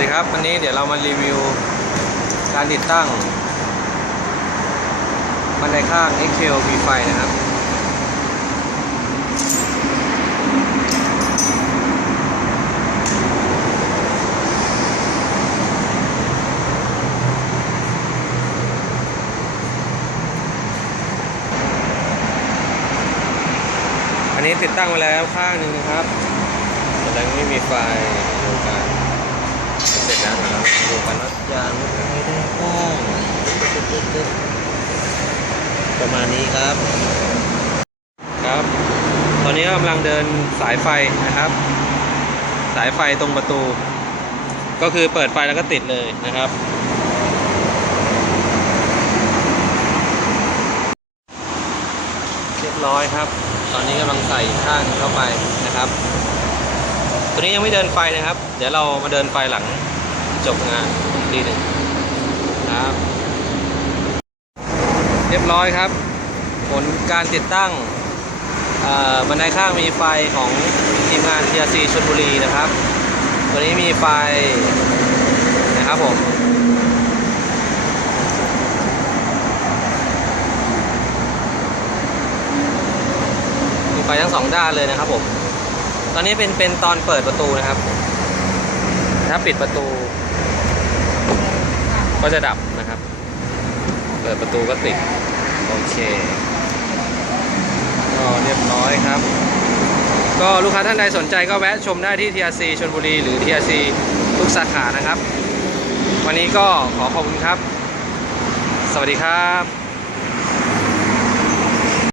สดีครับ วันนี้เดี๋ยวเรามารีวิวการติดตั้ง บันไดข้าง XL V ไฟนะครับ อันนี้ติดตั้งไว้แล้วข้างหนึ่งนะครับแต่ยังไม่มีไฟดูกันเสร็จแล้ว นะครับดูกันว่ายางไม่ได้ข้างประมาณนี้ครับ ครับ ตอนนี้กำลังเดินสายไฟนะครับ สายไฟตรงประตู ก็คือเปิดไฟแล้วก็ติดเลยนะครับเรียบร้อยครับ ตอนนี้กำลังใส่ข้างเข้าไปนะครับ ตัวนี้ยังไม่เดินไฟนะครับ เดี๋ยวเรามาเดินไฟหลัง จบงานอีกทีหนึ่งครับ เรียบร้อยครับ ผลการติดตั้งบันไดข้างมีไฟของทีมงาน TRC ชลบุรีนะครับ ตัวนี้มีไฟนะครับผมมีไฟทั้งสองด้านเลยนะครับผม ตอนนี้เป็นเป็นตอนเปิดประตูนะครับ ถ้าปิดประตู ก็จะดับนะครับ เปิดประตูก็ติด โอเค ก็เรียบร้อยครับ ก็ลูกค้าท่านใดสนใจก็แวะชมได้ที่ TRC ชลบุรีหรือ TRC ทุกสาขานะครับ วันนี้ก็ขอขอบคุณครับ สวัสดีครับ